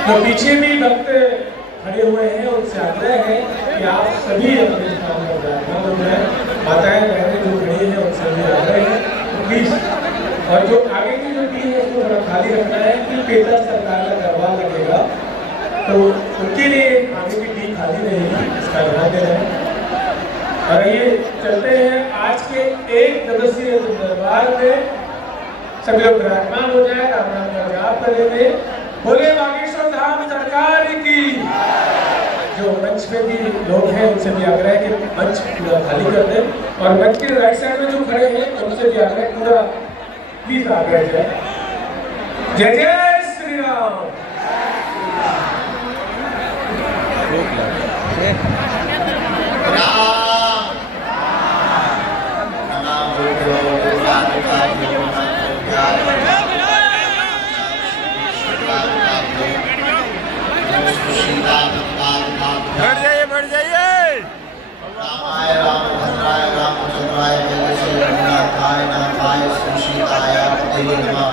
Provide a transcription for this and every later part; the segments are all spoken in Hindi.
तो पीछे भी भक्त खड़े हुए हैं, उनसे आग्रह है कि आप सभी अपने स्थान पर विराजमान हो जाए। माताएं बहनें जो खड़ी हैं उनसे भी आग्रह है तो प्लीज, और जो आगे की जो टीम है उसको थोड़ा खाली रखना है कि पेटा सरकार का दरबार लगेगा, तो उनके लिए आगे की टीम खाली रहेगी, इसका ध्यान दे रहे हैं। और ये चलते हैं आज के 1 दिवसीय दरबार में सभी लोग विराजमान हो जाए, राम नाम का जाप करेंगे। बोले बागेश्वर धाम सरकार की। जो मंच पे भी लोग हैं उनसे भी आग्रह है कि मंच पूरा खाली कर दें, और मंच के राइट साइड में जो खड़े हैं उनसे भी आग्रह पूरा प्लीज आग्रह जाए। जय जय श्री राम। बढ़ जाइए। रामाय रामभद्राय रामचंद्राय वेदसे रघुनाथाय नाथाय श्री सीताय पतये नमः।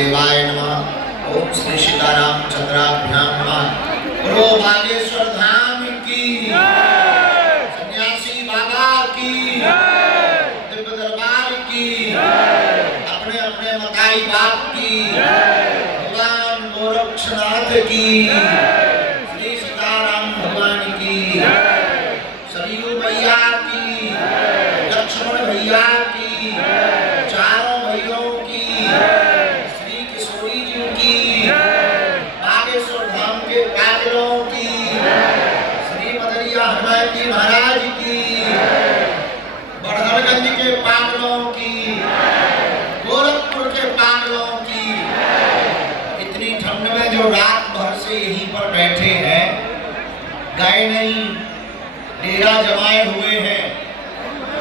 देवाय नमः। ओम श्री सीताराम चंद्राभ्याम नमः। बोलो बागेश्वर धाम की, सन्यासी बाबा की, दिव्य दरबार की, अपने अपने मताई बाप की, भगवान गोरक्षनाथ की, श्री सीताराम भगवान की, सरयू मैया की, लक्ष्मण भैया की, चारों भैयों की, श्री किशोरी जी की, बागेश्वर धाम के कागलों की, श्री मदरिया हनुमान जी महाराज की, बड़हलगंज के पागलों की, गोरखपुर के पागलों की। इतनी ठंड में जो रात भर से यहीं पर बैठे हैं, गए नहीं, डेरा जमाए हुए हैं,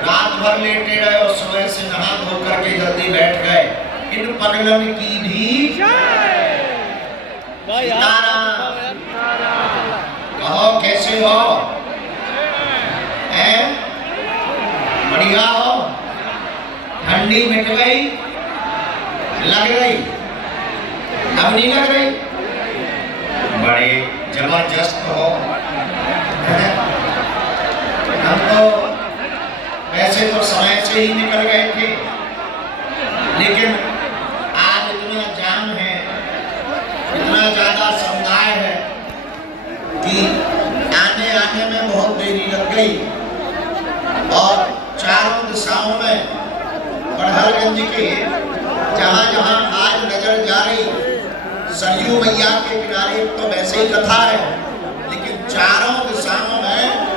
रात भर लेटे रहे और सुबह से नहा धो करके जल्दी बैठ गए, इन पगलन की भी सीताराम। कहो कैसे हो? हैं? बढ़िया हो? ठंडी मिट गई? लग रही? अब नहीं लग रही? बड़े जबरदस्त हो। हम तो वैसे तो समय से ही निकल गए थे, लेकिन आज इतना जाम है, इतना ज्यादा समुदाय है कि आने आने में बहुत देरी लग गई। और चारों दिशाओं में बड़हलगंज के जहां जहां आज नजर जा रही, सरयू मैया के किनारे तो वैसे ही कथा है, लेकिन चारों दिशाओं में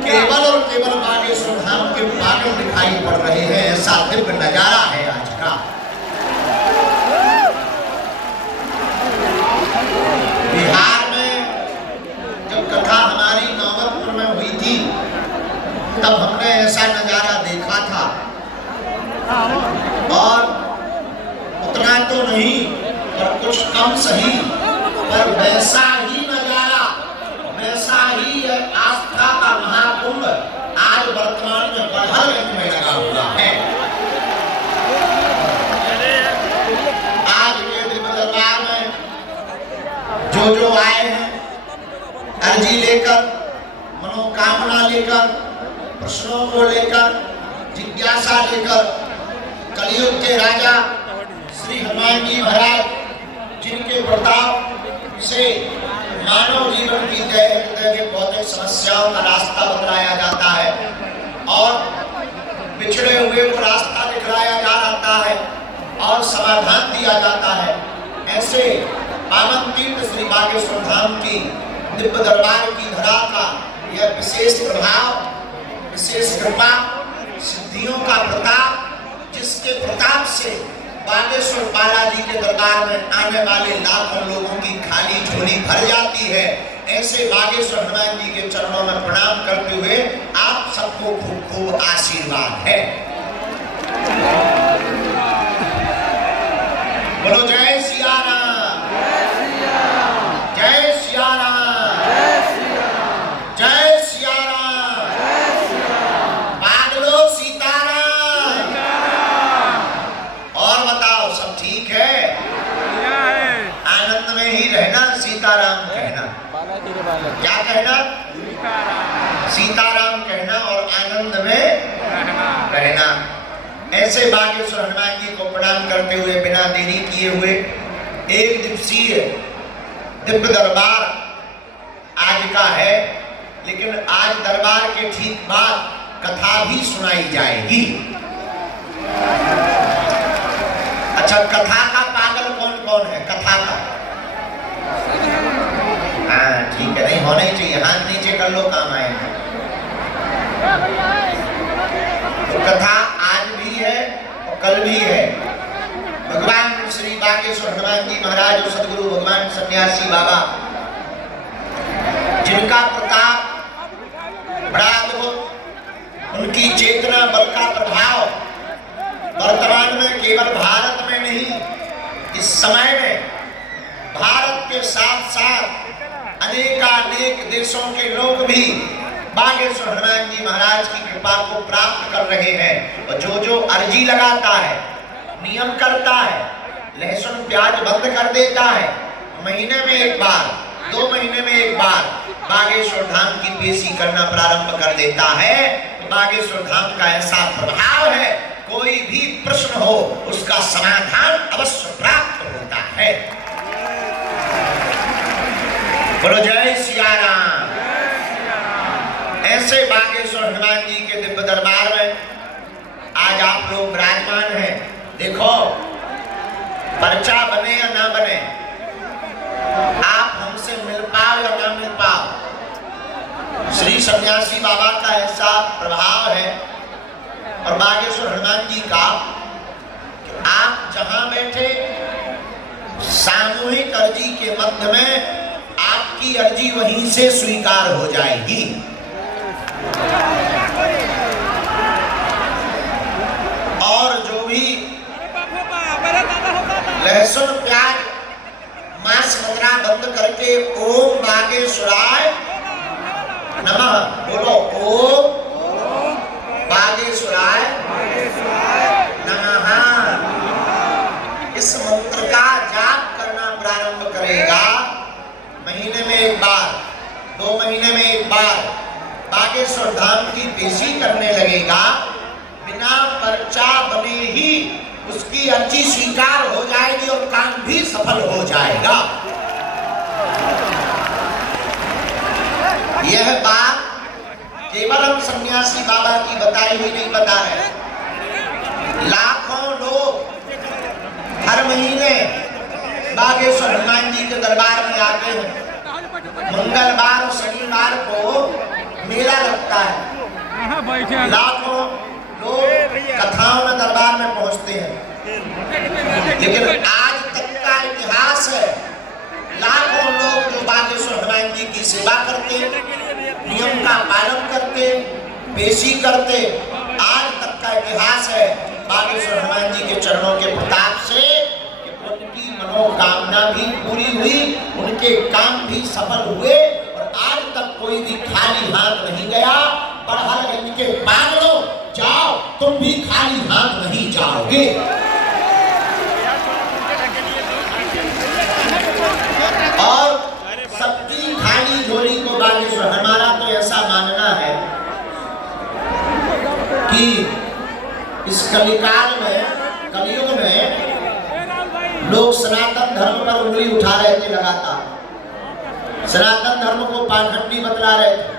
केवल और केवल बागेश्वर धाम के पागल दिखाई पड़ रहे हैं। ऐसा दिव्य नजारा है आज का। बिहार में जब कथा हमारी नौबतपुर में हुई थी, तब हमने ऐसा नजारा देखा था, और उतना तो नहीं पर कुछ कम सही, पर वैसा ही नजारा, वैसा ही आस्था का महाकुंभ आज वर्तमान में बड़हलगंज में लगा हुआ है। आज के दिव्य दरबार में जो आए हैं, अर्जी लेकर, मनोकामना लेकर, प्रश्नों को लेकर, जिज्ञासा लेकर, कलयुग के राजा श्री हनुमान जी महाराज, जिनके प्रताप से मानव जीवन की जय के भौतिक समस्याओं का रास्ता बतलाया जाता है और पिछड़े हुए को रास्ता दिखलाया जाता है और समाधान दिया जाता है। ऐसे पावन तीर्थ श्री बागेश्वर धाम की दिव्य दरबार की धरा का यह विशेष प्रभाव, विशेष कृपा, सिद्धियों का प्रताप, जिसके प्रताप से बागेश्वर बालाजी के दरबार में आने वाले लाखों लोगों की खाली झोली भर जाती है। ऐसे बागेश्वर हनुमान जी के चरणों में प्रणाम करते हुए आप सबको खूब खूब आशीर्वाद है। बोलो जय सिया राम, जय सिया राम, जय सिया राम, बादलो सीताराम। और बताओ सब ठीक है? आनंद में ही रहना, सीताराम कहना। क्या कहना? सीताराम कहना और आनंद में रहना। ऐसे बागेश्वर हनुमान जी को प्रणाम करते हुए बिना देरी किए हुए एक दिवसीय दिव्य दरबार आज का है, लेकिन आज दरबार के ठीक बाद कथा भी सुनाई जाएगी। अच्छा, कथा का पागल कौन कौन है? कथा का? हाँ ठीक है, नहीं होना ही चाहिए, हाथ नीचे कर लो, काम आएगा। तो कथा आज भी है और कल भी है। भगवान श्री बागेश्वर हनुमान जी महाराज और सदगुरु भगवान सन्यासी बाबा, जिनका प्रताप बड़ा अद्भुत, उनकी चेतना बल का प्रभाव वर्तमान में केवल भारत में नहीं, इस समय में भारत के साथ साथ अनेकानेक देशों के लोग भी बागेश्वर हनुमान जी महाराज की कृपा को प्राप्त कर रहे हैं। और जो अर्जी लगाता है, नियम करता है, लहसुन प्याज बंद कर देता है, महीने में एक बार, 2 महीने में एक बार बागेश्वर धाम की पेशी करना प्रारंभ कर देता है, बागेश्वर धाम का ऐसा प्रभाव है, कोई भी प्रश्न हो उसका समाधान अवश्य प्राप्त होता है। बोलो जय सिया राम। ऐसे बागेश्वर हनुमान जी के दिव्य दरबार में आज आप लोग विराजमान हैं। देखो, पर्चा बने या ना बने, आप हमसे मिल पाओ या ना मिल पाओ, श्री सन्यासी बाबा का ऐसा प्रभाव है और बागेश्वर हनुमान जी का, आप जहां बैठे सामूहिक अर्जी के मध्य में आपकी अर्जी वहीं से स्वीकार हो जाएगी। और जो भी लहसुन प्याज मांस मदिरा बंद करके ओम बागेश्वराय नमः बोलो, ओम बागेश्वराय नमः, इस मंत्र का जाप करना प्रारंभ करेगा। महीने में एक बार, 2 महीने में एक बार बागेश्वर धाम की पेशी करने लगेगा। बिना पर्चा बने ही उसकी अर्जी स्वीकार हो जाएगी और काम भी सफल हो जाएगा। यह बात केवल हम सन्यासी बाबा की बताई हुई नहीं बता रहे। लाखों लोग हर महीने बागेश्वर हनुमान जी के दरबार में आते हैं। मंगलवार और शनिवार को मेला लगता है, लाखों लोग कथाओं में दरबार में पहुंचते हैं। लेकिन आज तक का इतिहास है, लाखों लोग जो बागेश्वर हनुमान जी की सेवा करते, नियम का पालन करते, पेशी करते, आज तक का इतिहास है बागेश्वर हनुमान जी के चरणों के प्रताप से कि उनकी मनोकामना भी पूरी हुई, उनके काम भी सफल हुए और आज तक कोई भी खाली हाथ नहीं गया। पढ़हरगंज के पागलों, जाओ, तुम भी खाली हाथ नहीं जाओगे। और सबकी खाली झोली को बागेश्वर, हमारा तो ऐसा मानना है कि इस कलिकाल में, कलयुग में लोग सनातन धर्म पर उंगली उठा रहे थे लगातार, सनातन धर्म को पाखंडी बतला रहे थे।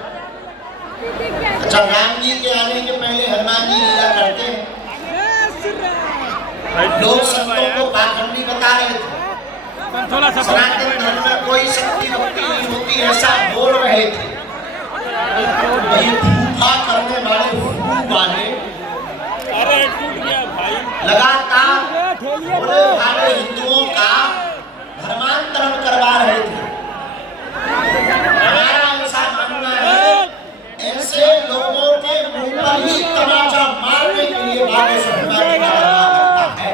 अच्छा, राम जी के आने के पहले हनुमान जी लीला करते हैं, लोग संतों को पाखंडी बता रहे थे, सनातन धर्म में कोई शक्ति भक्ति नहीं होती, ऐसा बोल रहे थे। ये फूफा करने वाले लगातार बोले भाले हिंदुओं का धर्मांतरण करवा रहे थे। हमारा ऐसा मानना है, ऐसे लोगों के मुंह पर ही तमाचा मारने के लिए बागेश्वर हनुमान जी का दरबार करता है।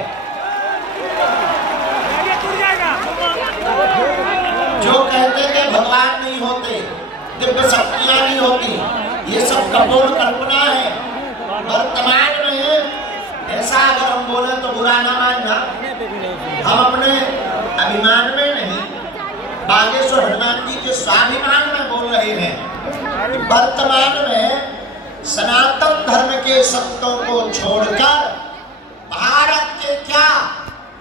जो कहते थे भगवान नहीं होते, दिव्य शक्तियां नहीं होती, ये सब कपोल कल्पना है। वर्तमान में ऐसा अगर हम बोले तो बुरा ना मानना, हम अपने अभिमान में नहीं, बागेश्वर हनुमान जी के स्वाभिमान में बोल रहे हैं। वर्तमान में सनातन धर्म के संतों को छोड़कर भारत के क्या,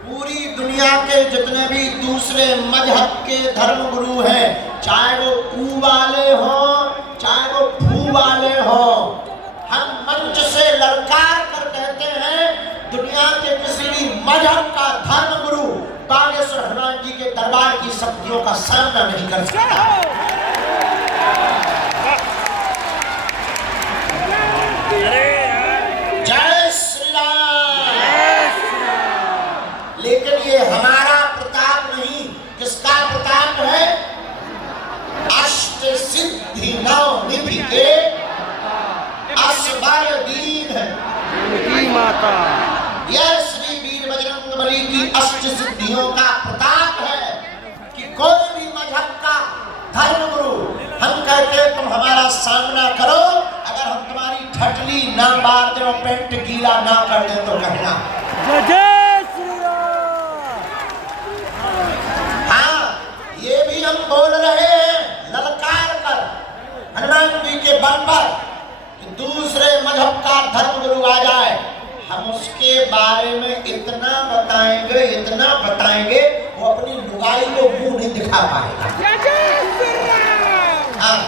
पूरी दुनिया के जितने भी दूसरे मजहब के धर्म गुरु हैं, चाहे वो ऊ वाले हों, चाहे वो फू वाले हों, हम मंच से ललकार कर कहते हैं, दुनिया के किसी भी मजहब का धर्म गुरु बागेश्वर हनुमान जी के दरबार की शक्तियों का सामना नहीं कर सकता। जय श्री राम। लेकिन ये हमारा प्रताप नहीं, किसका प्रताप है? अष्ट सिद्धि नव निधि के असबर दीन माता, यह श्री वीर बजरंगबली की अष्ट सिद्धियों का प्रताप है कि कोई भी मजहब का धर्म गुरु, हम कहते तुम हमारा सामना करो, अगर हम तुम्हारी ठटली ना मार दे और पेंट गीला ना कर दे तो कहना। जय श्री राम। बल पर कि दूसरे मजहब का धर्म गुरु आ जाए, हम उसके बारे में इतना बताएंगे वो अपनी लुगाई को मुंह नहीं दिखा पाएगा। हाँ,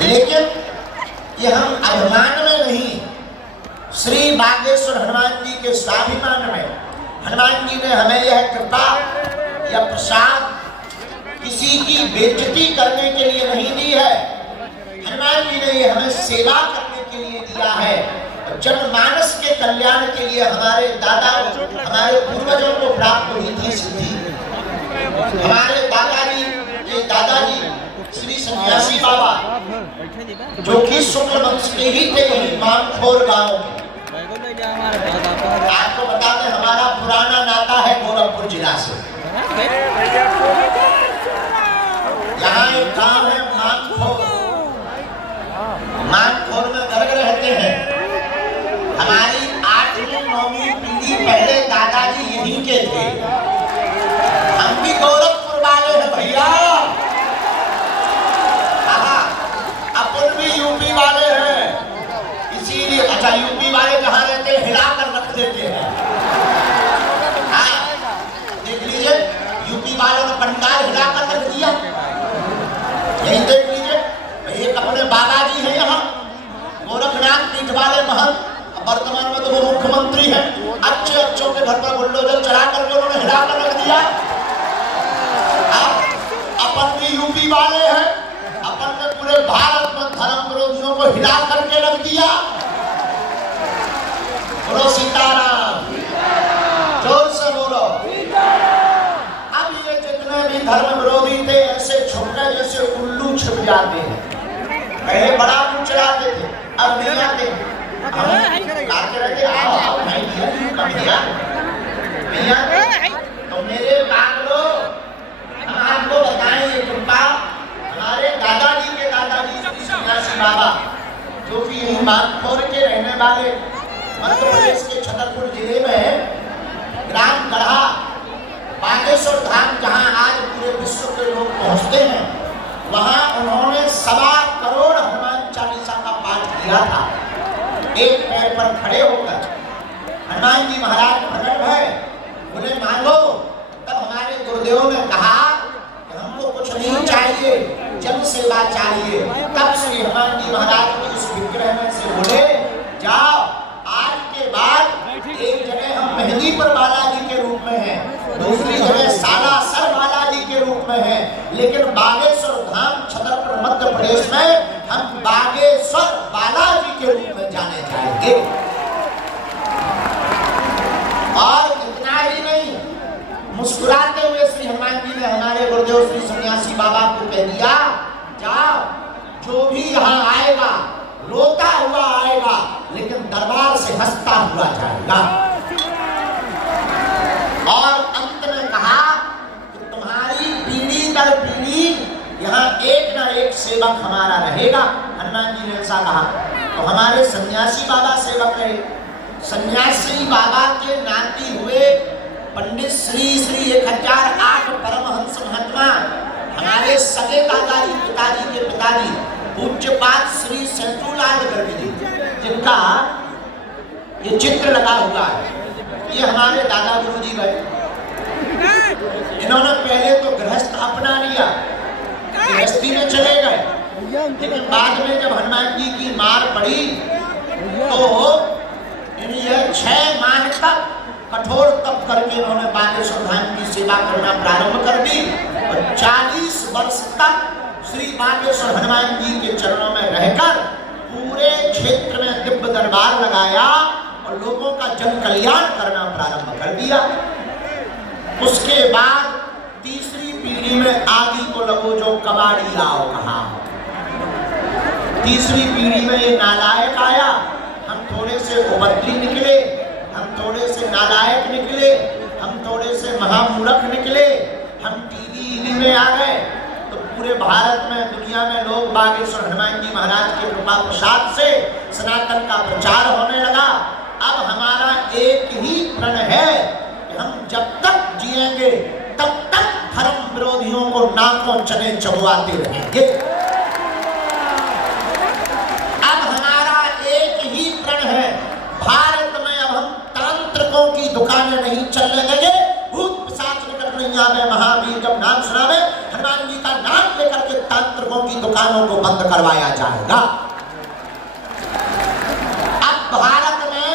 लेकिन ये हम अभिमान में नहीं, श्री बागेश्वर हनुमान जी के स्वाभिमान में हनुमान जी ने हमें यह कृपा या प्रसाद किसी की बेइज्जती करने के लिए नहीं दी है। हनुमान जी ने ये हमें सेवा करने के लिए दिया है, जनमानस के कल्याण के लिए हमारे दादा हमारे पूर्वजों को प्राप्त हुई थी सिद्धि। हमारे दादाजी के दादाजी श्री सन्यासी बाबा जो कि शुक्ल वंश के ही थे, मानखोर गांव के। आपको बता दें हमारा पुराना नाता है गोरखपुर जिला से। यहाँ एक गांव है मानखोर, मानखोर में गर्ग रहते हैं। हमारी 8वीं 9वीं पीढ़ी पहले दादाजी यहीं के थे। हम भी गोरखपुर वाले हैं भैया। अपन भी यूपी वाले हैं, इसीलिए अच्छा यूपी वाले जहाँ रहते हैं हिला कर रख देते हैं। देख लीजिए यूपी वालों ने पंडाल हिला कर रख दिया, यही देख लीजिए। एक अपने बाबा जी हैं यहाँ गोरखनाथ पीठ वाले महंत, वर्तमान में तो वो मुख्यमंत्री हैं। अच्छों के घर पर बुलडोजर चला करके उन्होंने हिला कर रख दिया। अपन भी यूपी वाले हैं, अपन ने पूरे भारत में धर्म विरोधियों को हिला करके रख दिया। बोलो सीताराम, जोर से बोलो। अब ये जितने भी धर्म विरोधी थे ऐसे छुप गए जैसे उल्लू छिप जाते हैं। पहले बड़ा मुंह चढ़ाते थे, अब नहीं आते। तो मेरे पागलो, हम आपको बताएं ये कृपा हमारे दादाजी के दादाजी श्री सन्यासी बाबा जो कि यही मानखोर के रहने वाले मध्य प्रदेश के छतरपुर जिले में ग्राम गढ़ा बागेश्वर धाम जहाँ आज पूरे विश्व के लोग पहुँचते हैं, वहाँ उन्होंने 1.25 करोड़ हनुमान चालीसा का पाठ किया था। एक पैर पर खड़े होकर हनुमान जी महाराज प्रकट भय, बोले मांगो। तब हमारे गुरुदेव ने कहा कि हमको कुछ नहीं चाहिए, जन सेवा चाहिए। तब श्री हनुमान जी महाराज को इस विग्रह में से बोले जाओ, आज के बाद एक जगह हम मेहंदीपुर बालाजी के रूप में हैं, दूसरी जगह सालासर बालाजी के रूप में हैं, लेकिन बागेश्वर धाम छतरपुर मध्य प्रदेश में हम बागेश्वर बालाजी के रूप में जाने जाएंगे। और इतना ही नहीं, मुस्कुराते हुए श्री हनुमान जी ने हमारे गुरुदेव श्री सन्यासी बाबा को कह दिया जाओ, जो भी यहाँ आएगा रोता हुआ आएगा लेकिन दरबार से हंसता हुआ जाएगा। और अंत में कहा कि तुम्हारी पीढ़ी दर पीढ़ी यहाँ एक ना एक सेवक हमारा रहेगा। हनुमान जी ने ऐसा कहा तो हमारे सन्यासी बाबा सेवक रहे। सन्यासी बाबा के नाती हुए पंडित श्री 1008 परमहंस महात्मा हमारे सगे दादाजी पिताजी के पिताजी पूज्यपाद श्री सेंटूलाल गर्ग जी, जिनका ये चित्र लगा हुआ है, ये हमारे दादा गुरु जी गए। इन्होंने पहले तो गृहस्थ अपना लिया, गृहस्थी में चले गए, लेकिन बाद में जब हनुमान जी की मार पड़ी तो इन्हें 6 माह तक कठोर तप करके इन्होंने बागेश्वर धाम की सेवा करना प्रारंभ कर दी और 40 वर्ष तक श्री बागेश्वर हनुमान जी के चरणों में रहकर पूरे क्षेत्र में दिव्य दरबार लगाया और लोगों का जन कल्याण करना प्रारंभ कर दिया। उसके बाद तीसरी पीढ़ी में आदि को लगो जो कबाड़ी आओ कहा। तीसरी पीढ़ी में ये नालायक आया, हम थोड़े से उपद्री निकले, हम थोड़े से नालायक निकले, हम थोड़े से महामूर्ख निकले, हम टीवी में आ गए तो पूरे भारत में दुनिया में लोग बागेश्वर हनुमान जी महाराज के कृपा प्रसाद से सनातन का प्रचार होने लगा। अब हमारा एक ही प्रण है कि हम जब तक जिएंगे तब तक धर्म विरोधियों को नाकों चने चबवाते रहेंगे। दुकानों को बंद करवाया जाएगा। अब भारत में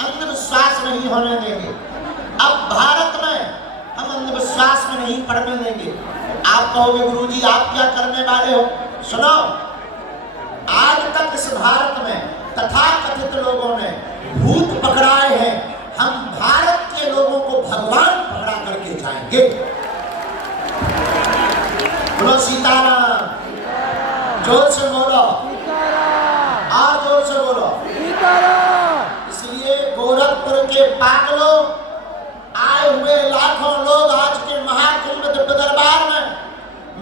अंधविश्वास नहीं होने देंगे। अब भारत में हम अंधविश्वास में नहीं पड़ने देंगे। आप कहोगे गुरुजी आप क्या करने वाले हो? सुनो, आज तक इस भारत में तथाकथित लोगों ने भूत पकड़ाए हैं, हम भारत के लोगों को भगवान पकड़ा करके जाएंगे। बोलो सीताराम, जोर से बोलो, और जोर से बोलो। इसलिए गोरखपुर के पागलों, आए हुए लाखों लोग आज के महाकुंभ दिव्य दरबार में,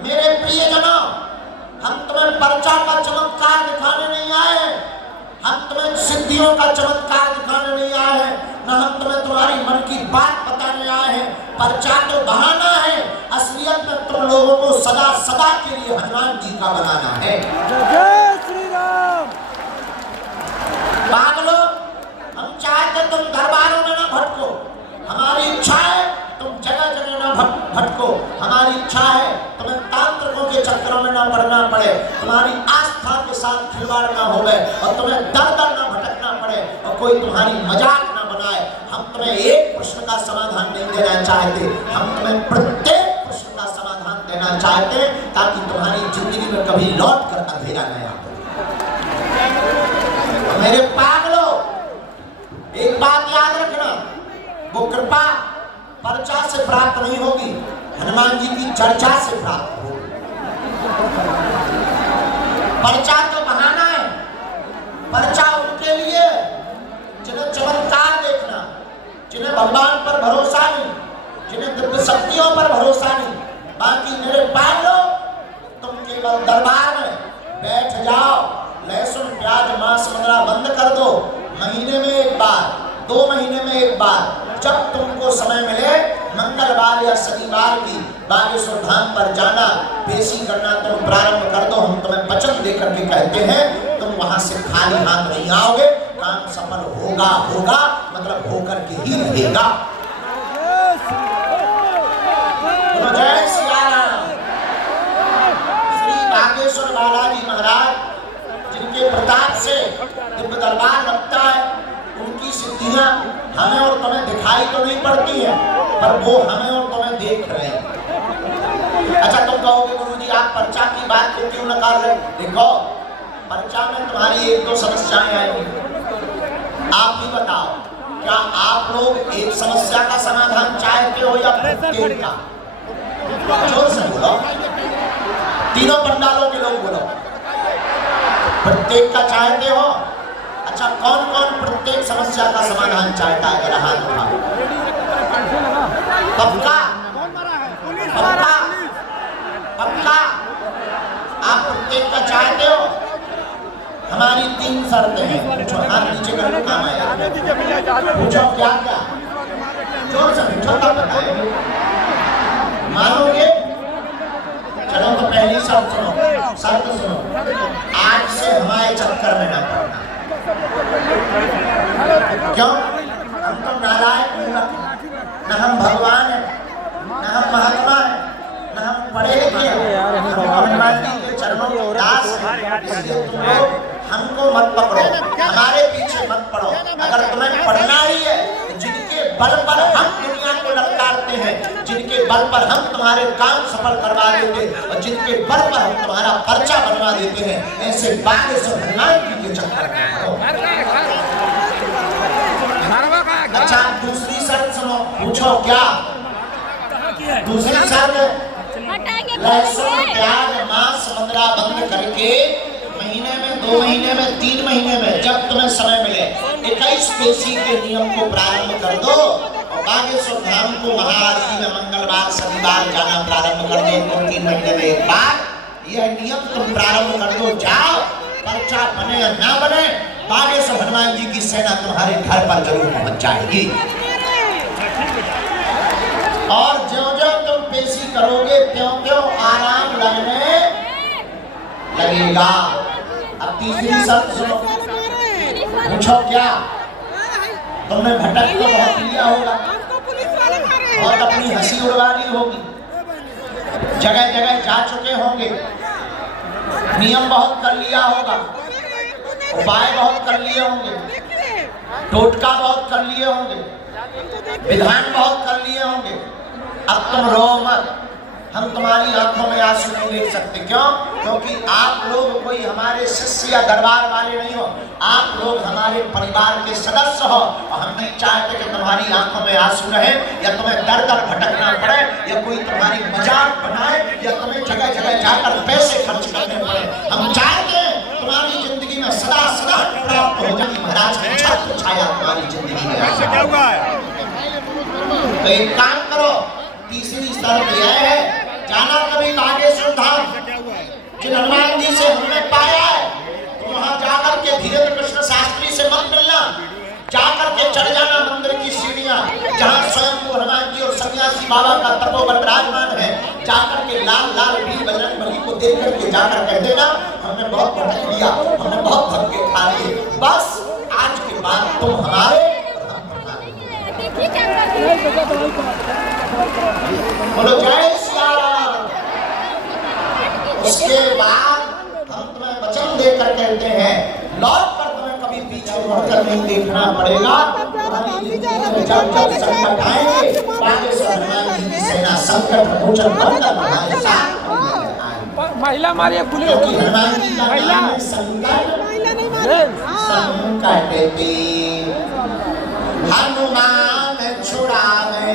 मेरे प्रियजनों, हम तुम्हें पर्चा का चमत्कार दिखाने नहीं आए, हम तुम्हें सिद्धियों का चमत्कार दिखाने नहीं आए हैं, न हम तुम्हें तुम्हारी मन की बात बताने आए हैं। पर्चा तो बहाना है, असलियत में तुम लोगों को सदा सदा के लिए हनुमान जी का बनाना है। जय श्री राम। पागलों, हम चाहते तुम दरबारों में ना भटको, हमारी इच्छा है तुम जगह जगह ना भटको, हमारी इच्छा है तुम्हें तांत्रिकों के चक्करों में ना पड़ना पड़े, तुम्हारी आस्था के साथ खिलवाड़ ना हो और तुम्हें दर दर ना भटकना पड़े और कोई तुम्हारी मजाक ना बनाए। हम तुम्हें एक प्रश्न का समाधान नहीं देना चाहते, हम तुम्हें प्रत्येक प्रश्न का समाधान देना चाहते हैं ताकि तुम्हारी जिंदगी में कभी लौट कर अंधेरा न आए। मेरे पागलों, एक बात याद रखना, वो कृपा पर्चा से प्राप्त नहीं होगी, हनुमान जी की चर्चा से प्राप्त होगी। पर्चा तो बहाना है, पर्चा उनके लिए जिन्हें चमत्कार देखना, जिन्हें भगवान पर भरोसा नहीं, जिन्हें दिव्य शक्तियों पर भरोसा नहीं। बाकी मेरे पागलों, तुम केवल दरबार में बैठ जाओ, लहसुन प्याज मांस वगैरह बंद कर दो, महीने में एक बार, 2 महीने में एक बार, जब तुमको समय मिले मंगलवार या शनिवार की बागेश्वर धाम पर जाना, पेशी करना तुम प्रारंभ कर दो। हम तुम्हें वचन देकर के कहते हैं तुम वहां से खाली हाथ नहीं आओगे, काम सफल होगा होगा मतलब होकर के ही रहेगा। जय सिया राम। श्री बागेश्वर बालाजी महाराज जिनके प्रताप से दिव्य दरबार लगता है, उनकी सिद्धियां हमें और तुम्हें दिखाई तो नहीं पड़ती है, पर वो हमें और तुम्हें देख रहे हैं। अच्छा, तुम कहोगे गुरुजी आप पर्चा की बात को क्यों न कर रहे? देखो, पर्चा में तुम्हारी 1-2 समस्याएं आएंगी। आप भी बताओ, क्या आप लोग एक समस्या का समाधान चाहते हो या प्रत्येक का? जोर से बोलो, तीनों पंडालों के लोग बोलो, प्रत्येक का चाहते हो? अच्छा, कौन कौन प्रत्येक समस्या का समाधान चाहता है? जरा हाथ उठाओ। पक्का पक्का पक्का आप प्रत्येक का चाहते हो? हमारी 3 शर्तें हैं। पूछो, हाथ नीचे करके काम आएगा। पूछो क्या क्या? जोर से पूछो तब बताएंगे। मानोगे? चलो तो पहली शर्त सुनो, आज से हमारे चक्कर में ना पड़ना। क्यों? हम तो नालायक मूर्ख, न हम भगवान हैं, न हम महात्मा हैं, न हम पढ़े लिखे हैं, हम हनुमान जी के चरणों के दास हैं। इसलिए तुम लोग हमको मत पकड़ो, हमारे पीछे मत पड़ो। अगर तुम्हें पढ़ना ही है, जिनके बल पर हम दुनिया को ललकारते हैं, जिनके बल पर हम तुम्हारे काम सफल करवा देते और जिनके बल पर हम तुम्हारा पर्चा बनवा देते हैं, ऐसे बागेश्वर हनुमान जी के चक्कर में पड़ो। अच्छा, दूसरी शर्त सुनो। पूछो क्या? दूसरी शर्त, लहसुन प्याज मांस वगैरह बंद करके महीने में, 2 महीने में, 3 महीने में, जब तुम्हें समय मिले 21 पेशी के नियम को प्रारंभ कर दो और बागेश्वर धाम को महाआरती में मंगलवार शनिवार जाना प्रारंभ कर दो। 2-3 महीने में एक बार यह नियम तुम प्रारंभ कर दो। जाओ, पर्चा बने या ना बने, बागेश्वर हनुमान जी की सेना तुम्हारे घर पर जरूर पहुंच जाएगी। और ज्यों-ज्यों तुम पेशी करोगे त्यों-त्यों आराम लगने लगेगा। अब तीसरी शर्त सुनो। पूछो क्या? तुमने भटक तो बहुत लिया होगा, बहुत अपनी हंसी उड़वा ली होगी, जगह जगह जा चुके होंगे, नियम बहुत कर लिया होगा, उपाय बहुत कर लिए होंगे, टोटका बहुत कर लिए होंगे, विधान बहुत कर लिए होंगे। अब तुम रो मत, हम तुम्हारी आंखों में आंसू नहीं देख सकते। क्यों? क्योंकि आप लोग कोई हमारे शिष्य या दरबार वाले नहीं हो, आप लोग हमारे परिवार के सदस्य हो और हम नहीं चाहते कि तुम्हारी आंखों में आंसू रहे या तुम्हें दर दर भटकना पड़े या कोई तुम्हारी मजाक बनाए या तुम्हें जगह जगह जाकर पैसे खर्च करने पड़े। हम चाहते हैं तुम्हारी जिंदगी में सदा सदा प्राप्त हो जाए महाराज की छत्र छाया तुम्हारी जिंदगी में। क्या हुआ है? तो एक काम करो, तीसरी शर्त यह है, जाना कभी बागेश्वर धाम, जिन हनुमान जी से हमने पाया है, तो वहां जाकर के धीरेन्द्र कृष्ण शास्त्री से मत मिलना, जाकर के चढ़ जाना मंदिर की सीढ़ियां जहां स्वयं हनुमान जी और सन्यासी बाबा का तपोवन विराजमान है। जाकर के लाल लाल वीर बजरंग बली को देख करके जाकर कह देना, हमने बहुत भटक लिया, हमने बहुत धक्के खा लिए, बस आज के बाद तुम हमारे। बोलो जय श्री राम। उसके बाद हम तुम्हें वचन देकर कहते हैं, लौट कर तुम्हें कभी पीछे मुड़कर नहीं देखना पड़ेगा। तुम्हारी जिंदगी में जब जब संकट आएंगे, बागेश्वर हनुमान जी की सेना संकट मोचन बनकर हमारे साथ। महिला मारिए पुलिस, क्योंकि हनुमान जी का नाम है संकट संकटते हनुमान छुड़ावे,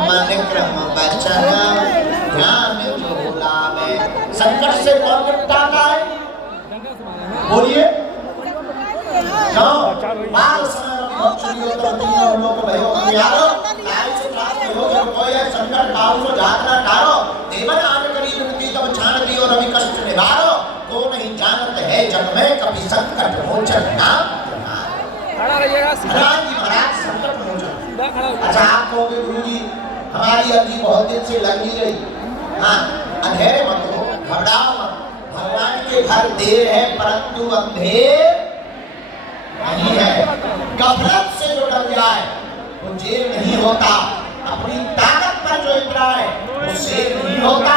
मन क्रम बचन ध्यान जो लावे। संकट से कौन निपटाता है? बोलिए। बाल समय बहुत चुनियों करती हैं उन लोगों को भयो यारो लाल से प्राप्त भयो जब कोई है संकट काल को जातना टारो, देवन आन करी विनती तब छान दियो रवि कष्ट निवारो, को नहीं जानत है जग में कभी संकट मोचन नाम। खड़ा रहिएगा, महाराज संकट मोचन। अच्छा आप कहोगे गुरुजी हमारी अभी बहुत दिन से लग नहीं रही। हाँ, अंधेरे मत हो, घबराओ मत, भगवान के घर देर है परंतु अंधेर नहीं है। गफलत से जो डर जाए वो जेल नहीं होता, अपनी ताकत पर जो इतरा है वो शेर नहीं होता।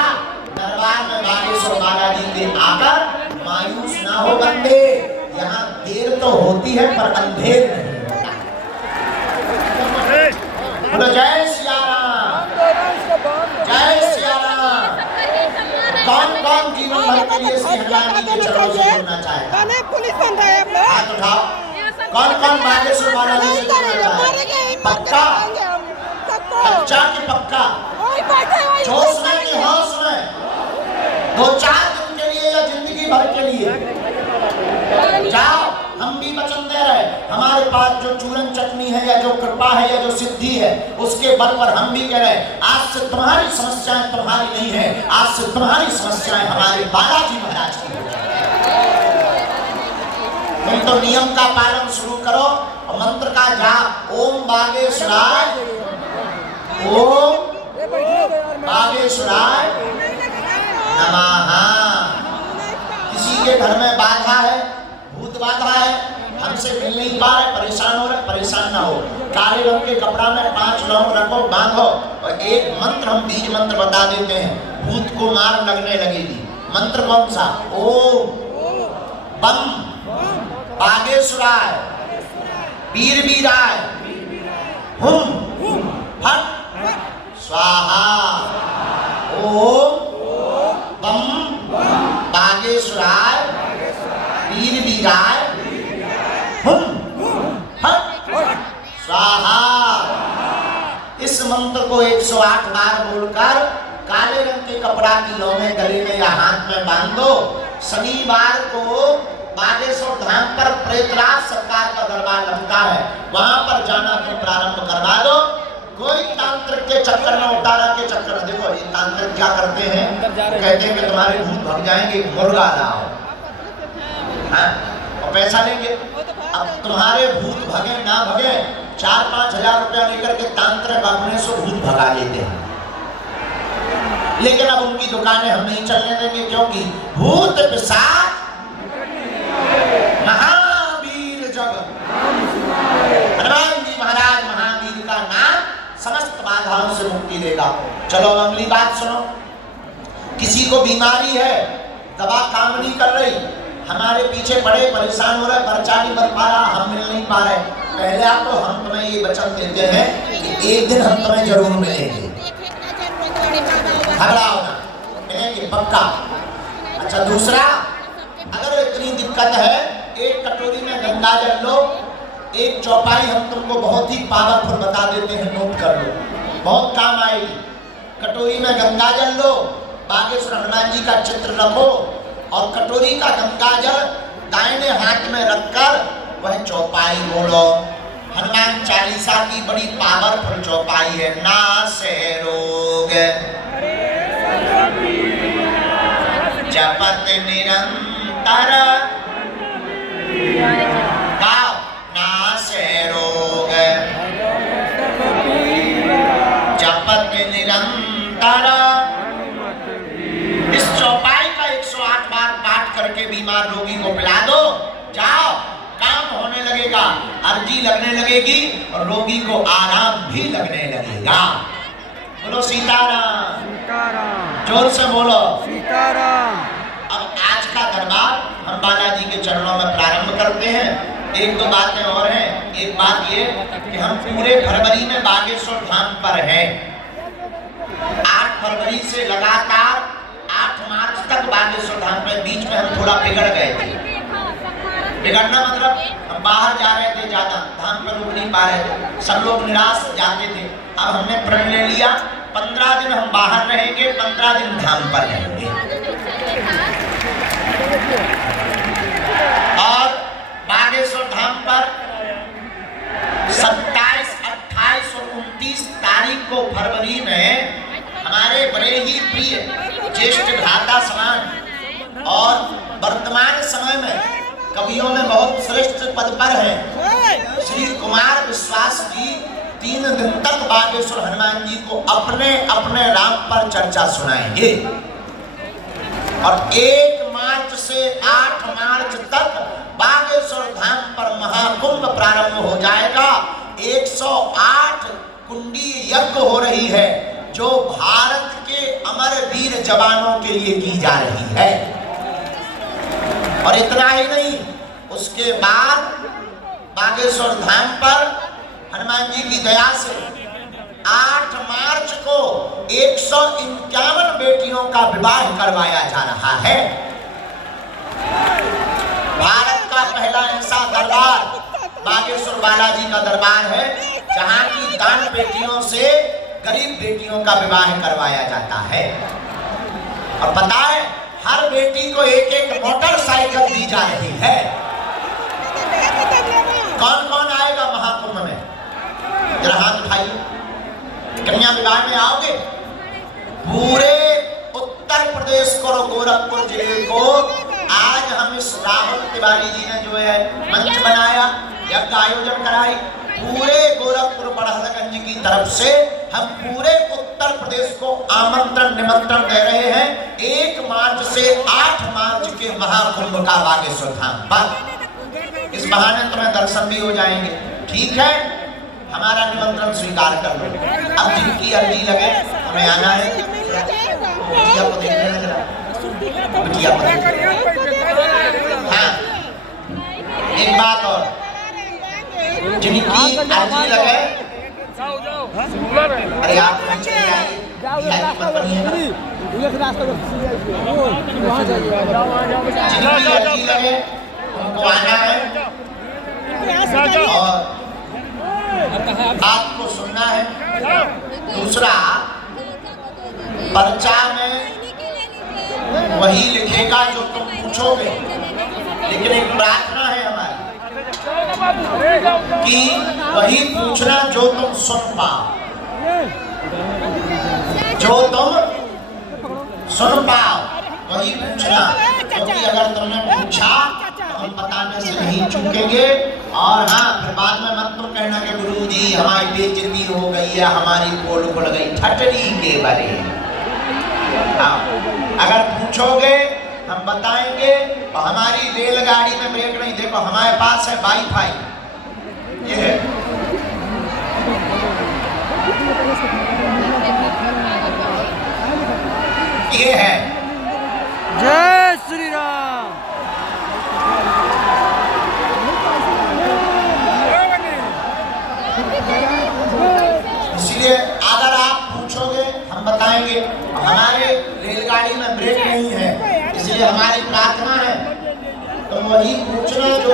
दरबार में बागेश्वर बालाजी के आकर मायूस ना हो बंदे, यहाँ देर तो होती है पर अंधेर नहीं होता। बोलो जय सिया राम, जय सिया राम। कौन कौन जीवन भर के लिए श्री हनुमान जी के चरणों से जुड़ना चाहेगा? पुलिस बन रहे हैं आप लोग, हाथ उठाओ। कौन कौन बागेश्वर बालाजी से जुड़ना चाहेगा? पक्का? कच्चा की पक्का? जोश में कि होश में? 2-4 दिन के लिए या जिंदगी भर के लिए? जाओ, हम भी वचन दे रहे, हमारे पास जो चूरन चटनी है या जो कृपा है या जो सिद्धि है उसके बल पर हम भी कह रहे हैं, आज से तुम्हारी समस्याएं तुम्हारी नहीं है, आज से तुम्हारी समस्याएं हमारे बालाजी महाराज की हो जाएंगी। तुम तो नियम का पालन शुरू करो और मंत्र का जाप, ओम बागेश्वराय, ओम बागेश्वराय नमः। किसी के घर में बाधा है, भूत बाधा है, हमसे मिल नहीं पा रहे, परेशान हो रहे, परेशान ना हो, काले रंग के कपड़ा में 5 लौंग रखो, बांधो और एक मंत्र हम बीज मंत्र बता देते हैं, भूत को मार लगने लगेगी। मंत्र कौन सा? ओम बम बागेश्वराय वीर वीराय हुम फट स्वाहा। ओम बम बागेश्वराय वीर वीराय हुम फट स्वाहा। इस मंत्र को 108 बार बोलकर काले रंग के कपड़ा की लौंगे गले में या हाथ में बांध दो। शनिवार को बागेश्वर धाम पर प्रेतराज सरकार का दरबार लगता है, वहां पर जाना तुम प्रारंभ करवा दो। कोई तांत्रिक के चक्कर में, उतारा के चक्कर में, देखो ये तांत्रिक क्या करते हैं, कहते हैं कि तुम्हारे भूत भग जाएंगे, मुर्गा लाओ, हाँ, और पैसा लेंगे। अब तुम्हारे भूत भगे ना भगे, 4-5 हजार रुपया लेकर के तांत्रिक अपने से भूत भगा लेते हैं। लेकिन अब उनकी दुकानें हम नहीं चलने देंगे, क्योंकि भूत पिशाच महावीर जग हनुमान जी महाराज महावीर का नाम समस्त बाधाओं से मुक्ति देगा। चलो अगली बात सुनो। किसी को बीमारी है, दवा काम नहीं कर रही, हमारे पीछे पड़े परेशान हो रहे, पर्चा नहीं बन पा रहा, हम मिल नहीं पा रहे, पहले आप तो हम तुम्हें ये वचन देते हैं कि एक दिन हम तुम्हें जरूर मिलेंगे, घबराओ ना, मिलेंगे पक्का। अच्छा दूसरा, अगर इतनी दिक्कत है, एक कटोरी में गंगा जल लो, एक चौपाई हम तुमको बहुत ही पावरफुल बता देते हैं, नोट कर लो, बहुत काम आएगी। कटोरी में गंगा जल लो, बागेश्वर हनुमान जी का चित्र रखो और कटोरी का गंगा जल दाहिने हाथ में रखकर वह चौपाई बोलो। हनुमान चालीसा की बड़ी पावरफुल चौपाई है, नासे रोग जपत निरंतर गाओ, नासे रोग जपत निरंतर। इस चौपाई का 108 बार पाठ करके बीमार रोगी को पिला दो, जाओ काम होने लगेगा, अर्जी लगने लगेगी और रोगी को आराम भी लगने लगेगा। बोलो सीताराम, जोर से बोलो सीताराम। अब आज का दरबार हम बालाजी के चरणों में प्रारंभ करते हैं। एक दो बातें और हैं। एक बात ये कि हम पूरे फरवरी में बागेश्वर धाम पर हैं। 8 फरवरी से लगातार 8 मार्च तक बागेश्वर धाम में, बीच में हम थोड़ा बिगड़ गए थे। बिगड़ना मतलब हम बाहर जा रहे थे, ज्यादा धाम पर रुक नहीं पा रहे थे, सब लोग निराश जाते थे। अब हमने प्रण ले लिया 15 दिन हम बाहर रहेंगे, 15 दिन धाम पर रहेंगे। और बागेश्वर धाम पर 27, 28 और 29 तारीख को फरवरी में हमारे बड़े ही प्रिय ज्येष्ठ भ्राता समान और वर्तमान समय में कवियों में बहुत श्रेष्ठ पद पर हैं श्री कुमार विश्वास जी 3 दिन तक बागेश्वर हनुमान जी को अपने अपने राम पर चर्चा सुनाएंगे। और 1 मार्च से 8 मार्च तक बागेश्वर धाम पर महाकुंभ प्रारंभ हो जाएगा। 108 कुंडी यज्ञ हो रही है जो भारत के अमर वीर जवानों के लिए की जा रही है। और इतना ही नहीं, उसके बाद बागेश्वर धाम पर हनुमान जी की दया से 8 मार्च को 151 बेटियों का विवाह करवाया जा रहा है। भारत का पहला ऐसा दरबार बागेश्वर बालाजी का दरबार है जहां की दान बेटियों से गरीब बेटियों का विवाह करवाया जाता है। और पता है हर बेटी को एक मोटरसाइकिल दी जा रही है। कौन कौन आएगा महाकुंभ में? जरा हाथ उठाइए। कन्या विवाह में आओगे? पूरे उत्तर प्रदेश को, गोरखपुर जिले को आज हम इस राहुल तिवारी जी ने जो है मंच बनाया, यज्ञ आयोजन कराई, पूरे गोरखपुर बड़हलगंज की तरफ से हम पूरे उत्तर प्रदेश को आमंत्रण निमंत्रण दे रहे हैं 1 मार्च से 8 मार्च के महाकुंभ का बागेश्वर धाम पर। इस बहाने तुम्हें दर्शन भी हो जाएंगे। ठीक है, हमारा निमंत्रण स्वीकार कर लो। अब जिनकी अर्जी लगे हमें आना है। बिटिया को देखने लग रहा, बिटिया को हाँ, एक बात और, जिनकी अर्जी लगे, अरे आप चले आइए, जिनकी अर्जी लगे उनको आना है और आपको सुनना है। दूसरा, पर्चा में वही लिखेगा जो तुम पूछोगे, लेकिन एक प्रार्थना है हमारी कि वही पूछना जो तुम सुन पाओ, जो तुम सुन पाओ वही पूछना, क्योंकि अगर तुमने पूछा तो हम बताने से नहीं चूकेंगे। और हाँ, फिर बाद में मत तो कहना कि गुरुजी हमारी बेइज्जती हो गई है, हमारी पोल खुल गई, ठटरी के बारे। अगर पूछोगे हम बताएंगे। और हमारी रेलगाड़ी में ब्रेक नहीं, देखो हमारे पास है वाईफाई, ये है, ये है। जय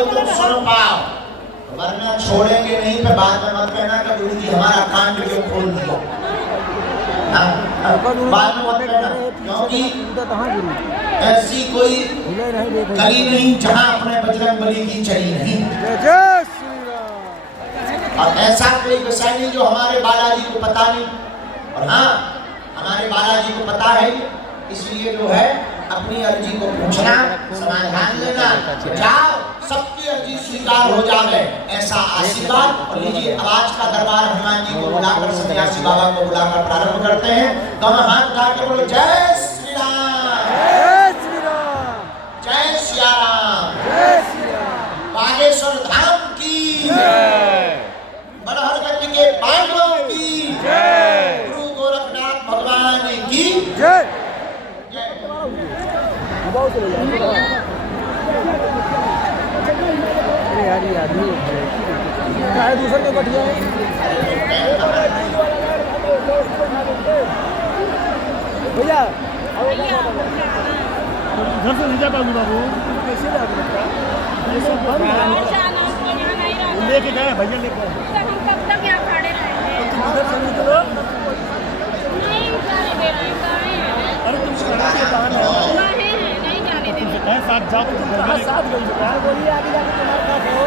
तुम सुन पाओ, वरना छोड़ेंगे नहीं। तो बाद में मत कहना कि गुरु जी हमारा कान क्यों खोल दिया। बाद में मत कहना, क्योंकि ऐसी कोई गली नहीं जहां अपने बजरंग बली की चली नहीं, और ऐसा कोई विषय नहीं जो हमारे बालाजी को पता नहीं। और हाँ, हमारे बालाजी को पता है, इसलिए जो है अपनी अर्जी को पूछना, समाधान लेना, जाओ सबकी अर्जी स्वीकार हो जाए, ऐसा आशीर्वाद। और लीजिए अब आज का दरबार हनुमान जी को बुलाकर, सन्यासी बाबा को बुलाकर प्रारंभ करते हैं। दोनों हाथ उठा के बोलो जय श्री राम, जय श्री राम, जय सिया राम, जय श्री राम, बागेश्वर धाम की जय, बड़हरगंज के पांडवों की जय, गुरु गोरखनाथ भगवान की जय। जय। अरे यार ये आदमी क्या है, दूसरे के बढ़िया है। भैया घर से नहीं जा पाऊंगा बाबू, कैसे जा सकता ये सब बंद है। लेके गए भैया, लेके गए। हम कब तक यहाँ खड़े रहेंगे? तुम उधर से निकलो। नहीं जाने दे रहे हैं, कहाँ हैं? अरे तुम सड़क के कहाँ हो? कहाँ हैं? नहीं जाने दे रहे। कहीं साथ जाओ तो घर में साथ गई यार, बोलिए आगे जाके तुम्हारे पास हो।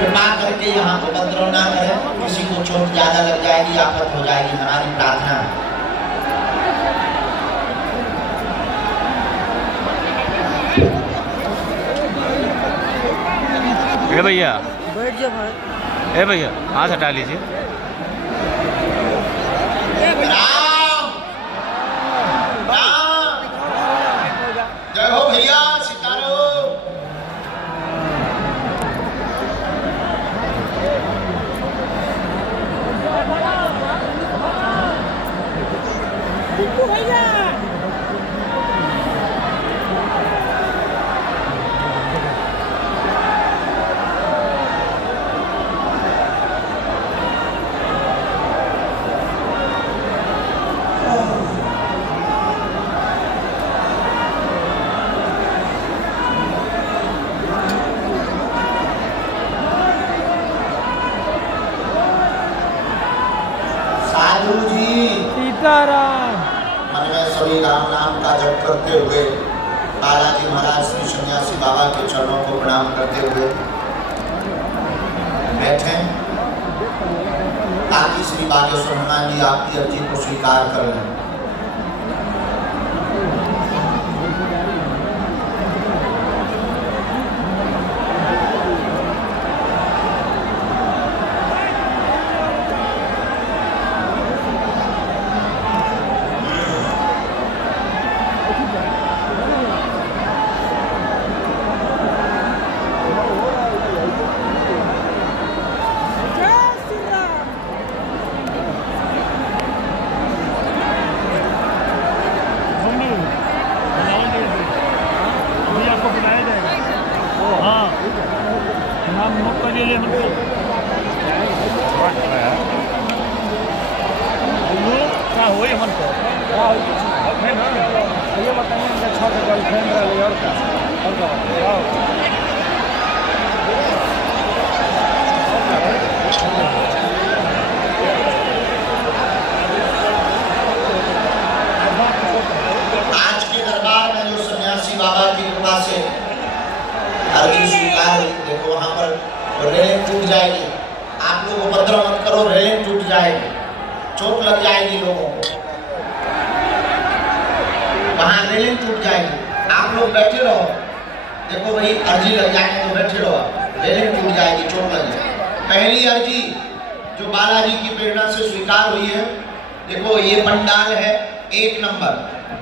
कृपा करके यहाँ उपद्रव ना करें, किसी को चोट ज्यादा लग जाएगी, आफत हो जाएगी, हमारी प्रार्थना है। ए भैया, बैठ जा भाई। ए भैया हाथ हटा लीजिए। राम राम, जय हो भैया, सितारो। साधु जी सीताराम। मन में सभी राम नाम का जप करते हुए बालाजी महाराज श्री सन्यासी बाबा के चरणों को प्रणाम करते हुए बैठे, ताकि श्री बागेश्वर हनुमान जी आपकी अर्जी को स्वीकार कर लें। भैया को बुलाया जाएगा। हाँ, नाम नोट कर लिए मतलब क्या हो मन को है ना, ये बताइए इनका 6 गर्लफ्रेंड रही और क्या आज के दरबार में जो सन्यासी बाबा की कृपा से अर्जी स्वीकार हुई, देखो वहां पर रेलिंग टूट जाएगी। आप लोग उपद्रव मत करो, रेलिंग टूट जाएगी, चोट लग जाएगी लोगों को, वहां रेलिंग टूट जाएगी। आप लोग बैठे रहो, देखो भाई अर्जी लग जाएंगे तो बैठे रहो आप, रेलिंग टूट जाएगी, चोट लग जाएगी। पहली अर्जी जो बालाजी की प्रेरणा से स्वीकार हुई है, देखो ये पंडाल है 1 नंबर,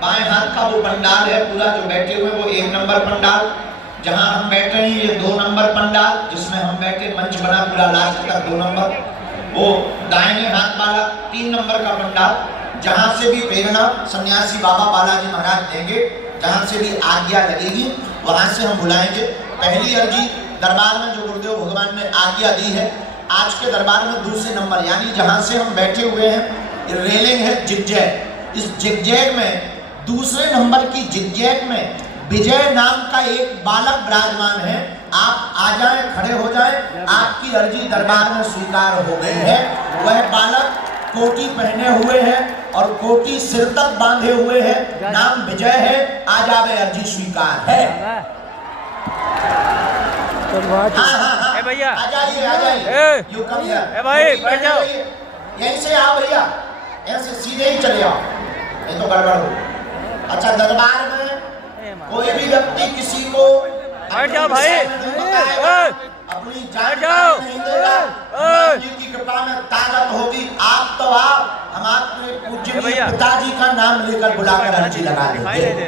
बाएं हाथ का वो पंडाल है पूरा जो बैठे हुए वो 1 नंबर पंडाल। जहां हम बैठे हैं ये 2 नंबर पंडाल, जिसमें हम बैठे मंच बना पूरा लास्ट तक 2 नंबर। वो दाहिने हाथ वाला 3 नंबर का पंडाल, जहां से भी प्रेरणा सन्यासी बाबा बालाजी महाराज देंगे, जहां से भी आज्ञा लगेगी वहां से हम बुलाएंगे। पहली अर्जी दरबार में जो गुरुदेव भगवान ने आज्ञा दी है, आज के दरबार में दूसरे नंबर यानी जहां से हम बैठे हुए हैं रेलिंग है जिगजैग, इस जिगजैग में दूसरे नंबर की जिगजैग में विजय नाम का एक बालक विराजमान है। आप आ जाएं, खड़े हो जाएं, आपकी अर्जी दरबार में स्वीकार हो गई है। वह बालक कोटी पहने हुए है और कोटी सिर तक बांधे हुए है, नाम विजय है। आज आवे अर्जी स्वीकार है। हाँ, भैया आ जाइए यू कम हियर। भाई बैठ जाओ, यहीं से आओ भैया, यहाँ से सीधे ही चले आओ, नहीं तो गड़बड़ हो। अच्छा, दरबार में कोई भी व्यक्ति किसी को बैठ जाओ भाई, अपनी जान नहीं देगा। हनुमान जी की कृपा में ताकत होगी। आप तो आप हम आपके पूज्य पिताजी का नाम लेकर बुलाकर अर्जी लगा देंगे।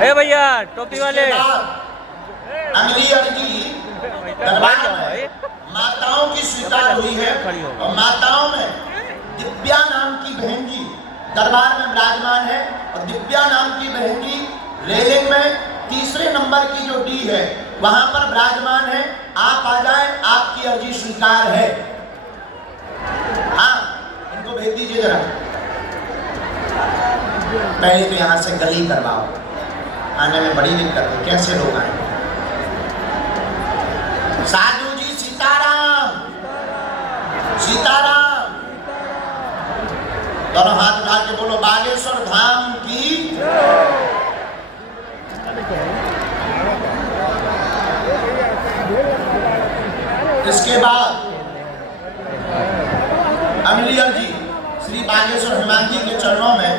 ए भैया टोपी वाले, अगली अर्जी दरबार में माताओं की स्वीकार हुई है और माताओं में दिव्या नाम की बहन जी दरबार में विराजमान है और दिव्या नाम की बहन जी रेलिंग में तीसरे नंबर की जो डी है वहां पर विराजमान है। आप आ जाएं, आपकी अर्जी स्वीकार है। हाँ, इनको भेज दीजिए जरा। पहले तो यहाँ से गली करवाओ, आने में बड़ी दिक्कत है, कैसे लोग आए। साधु जी सीताराम, सीताराम, दोनों हाथ उठा के बोलो बागेश्वर धाम की। इसके बाद अगली अर्जी श्री बागेश्वर हनुमान जी के चरणों में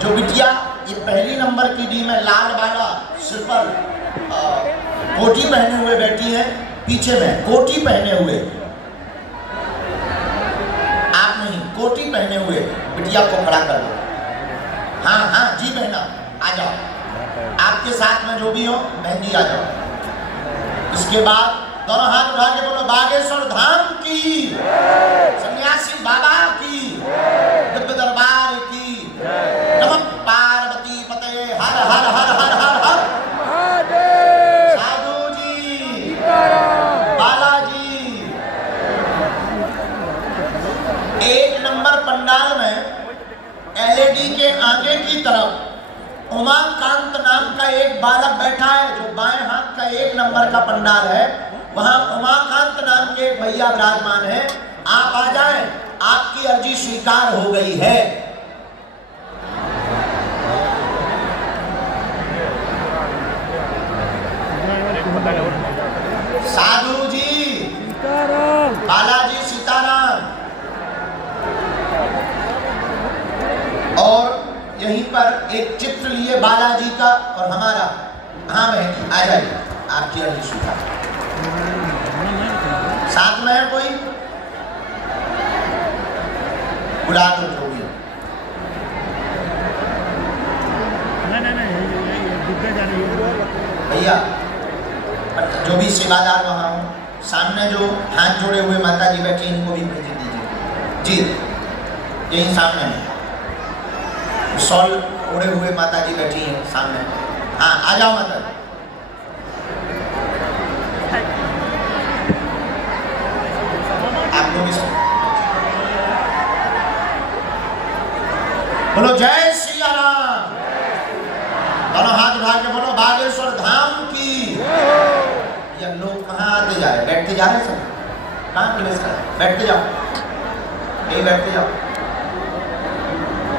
जो बिटिया ये पहली नंबर की डी में लाल वाला सिर पर कोटी पहने हुए बैठी है, पीछे में कोटी पहने हुए, आप नहीं, कोटी पहने हुए बिटिया को खड़ा कर दो। हाँ हाँ जी बहना आ जाओ, आपके साथ में जो भी हो बहन जी आ जाओ। इसके बाद दोनों हाथ उठा के बोलो बागेश्वर धाम की, सन्यासी बाबा की, दिव्य दरबार की। नमः पार्वती पते हर हर हर हर हर हर साधु जी, बालाजी। 1 नंबर पंडाल में एलईडी के आगे की तरफ उमाकांत नाम का एक बालक बैठा है। जो बाएं हाथ का 1 नंबर का पंडाल है वहां उमाकांत नाम के एक भैया विराजमान है। आप आ जाएं, आपकी अर्जी स्वीकार हो गई है। साधु जी, बालाजी सीताराम। और यहीं पर एक चित्र लिए बालाजी का और हमारा। हाँ बहन आ जाइए, आपकी अर्जी स्वीकार। साथ में है कोई, बुला दो जो भी। भैया जो भी सेवादार वहाँ हो, सामने जो हाथ जोड़े हुए माता जी बैठी इनको भी भेज दीजिए जी। यही सामने है, शॉल ओढ़े हुए माता जी बैठी हैं सामने। हाँ आ जाओ माता जी। आप लोग बोलो जय सिया राम। दोनों हाथ उठा के बोलो बागेश्वर धाम की। ये लोग कहाँ आते जा रहे, बैठते जा रहे सब, कहाँ प्लेस कर, बैठते जाओ, यही बैठते जाओ।